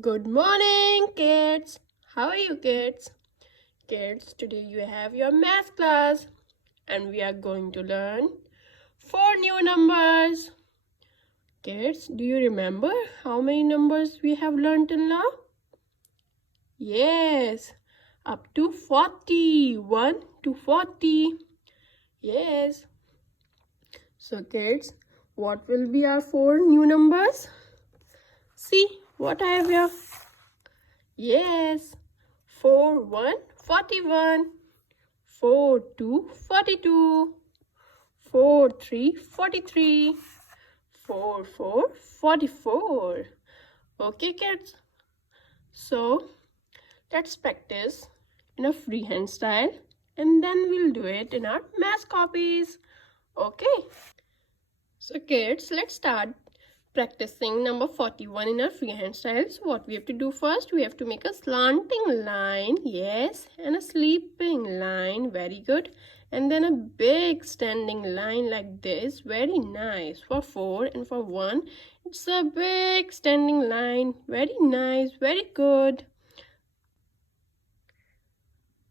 Good morning, kids. How are you, kids? Kids, today you have your math class and we are going to learn four new numbers. Kids, do you remember how many numbers we have learned till now? Yes, up to 40. 1 to 40. Yes. So, kids, what will be our four new numbers? See what I have here. Yes, 4 1 41, 4 2 42, 4 3 43, 4 4 44. Okay, kids. So let's practice in a freehand style and then we'll do it in our math copies. Okay. So kids, let's start practicing number 41 in our freehand style. So what we have to do first, we have to make a slanting line, yes, and a sleeping line, very good, and then a big standing line like this, very nice. For 4 and for 1, it's a big standing line, very nice, very good.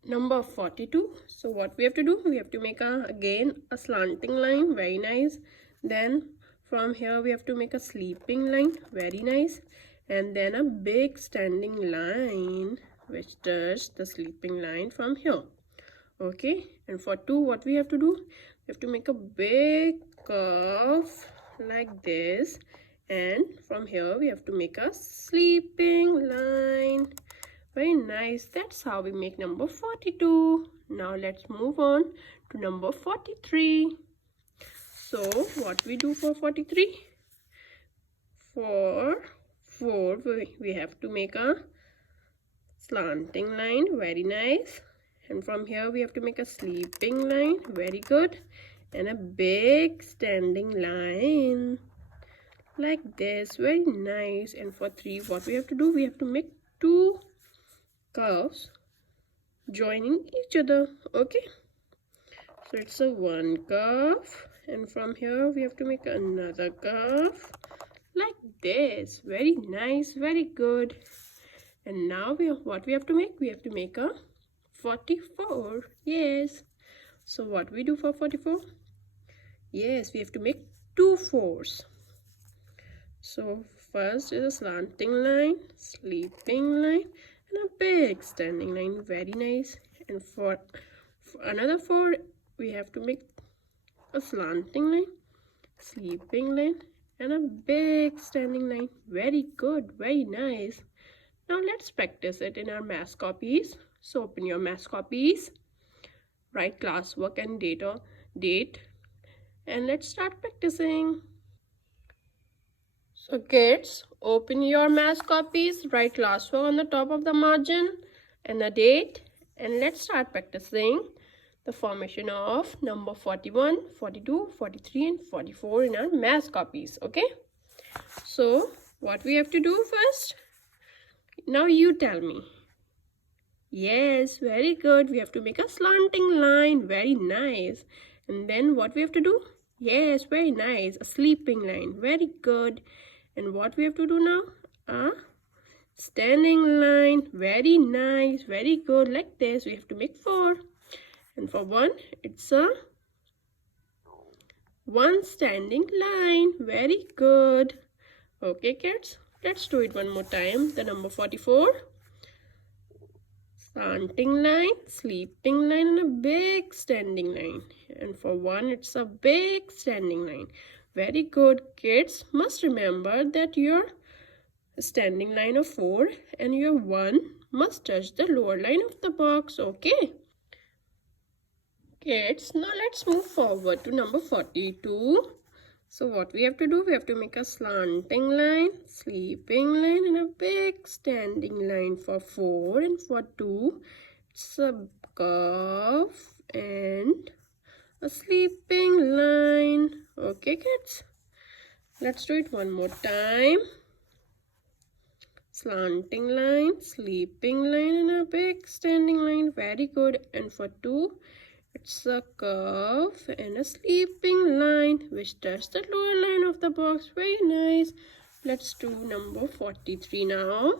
Number 42, so what we have to do, we have to make again a slanting line, very nice. Then from here we have to make a sleeping line, very nice, and then a big standing line which touches the sleeping line from here. Okay, and for 2 what we have to do, we have to make a big curve like this, and from here we have to make a sleeping line. Very nice. That's how we make number 42. Now let's move on to number 43. So what we do for 43? For 4 we have to make a slanting line. Very nice. And from here we have to make a sleeping line. Very good. And a big standing line like this. Very nice. And for 3 what we have to do? We have to make 2 curves joining each other. Okay, so it's a 1 curve, and from here we have to make another curve like this. Very nice, very good. And now what we have to make? We have to make a 44. Yes. So what we do for 44? Yes, we have to make 2 4s. So first is a slanting line, sleeping line, and a big standing line. Very nice. And for another 4 we have to make a slanting line, sleeping line, and a big standing line. Very good, very nice. Now let's practice it in our math copies. So open your math copies, write classwork and date, and let's start practicing. So kids, open your math copies, write classwork on the top of the margin and a date, and let's start practicing the formation of number 41, 42, 43 and 44 in our math copies. Okay, so what we have to do first? Now you tell me. Yes, very good. We have to make a slanting line. Very nice. And then what we have to do? Yes, very nice. A sleeping line. Very good. And what we have to do now? A standing line. Very nice. Very good. Like this. We have to make 4. And for 1, it's a 1 standing line. Very good. Okay, kids. Let's do it one more time. The number 44. Slanting line, sleeping line, and a big standing line. And for 1, it's a big standing line. Very good. Kids must remember that your standing line of 4 and your 1 must touch the lower line of the box. Okay. Kids, now let's move forward to number 42. So what we have to do? We have to make a slanting line, sleeping line, and a big standing line for 4. And for 2, it's a curve and a sleeping line. Okay, kids? Let's do it one more time. Slanting line, sleeping line, and a big standing line. Very good. And for 2, it's a curve and a sleeping line which touches the lower line of the box. Very nice. Let's do number 43 now.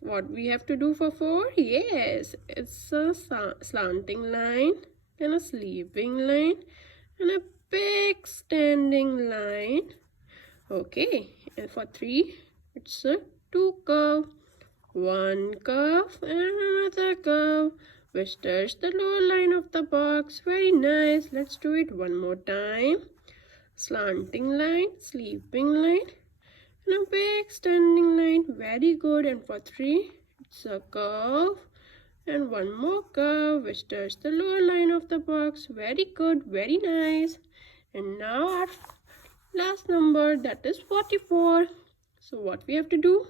What we have to do for 4? Yes, it's a slanting line and a sleeping line and a big standing line. Okay, and for 3, it's a 2 curve. One curve and another curve, which touch the lower line of the box. Very nice. Let's do it one more time. Slanting line, sleeping line, and a big standing line. Very good. And for 3, it's a curve and one more curve, which touch the lower line of the box. Very good. Very nice. And now our last number, that is 44. So what we have to do?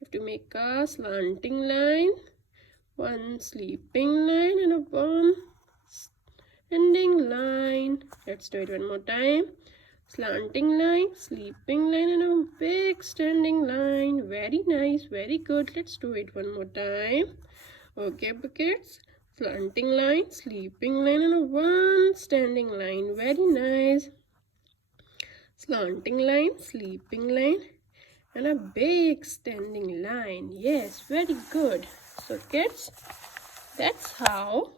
We have to make a slanting line, one sleeping line, and a one standing line. Let's do it one more time. Slanting line, sleeping line, and a big standing line. Very nice, very good. Let's do it one more time. Okay, kids. Slanting line, sleeping line, and a one standing line. Very nice. Slanting line, sleeping line, and a big standing line. Yes, very good. So kids, that's how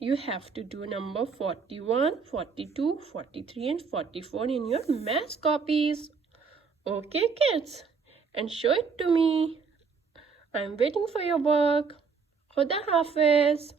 you have to do number 41, 42, 43 and 44 in your math copies. Okay kids, and show it to me. I'm waiting for your work. Khuda Hafiz.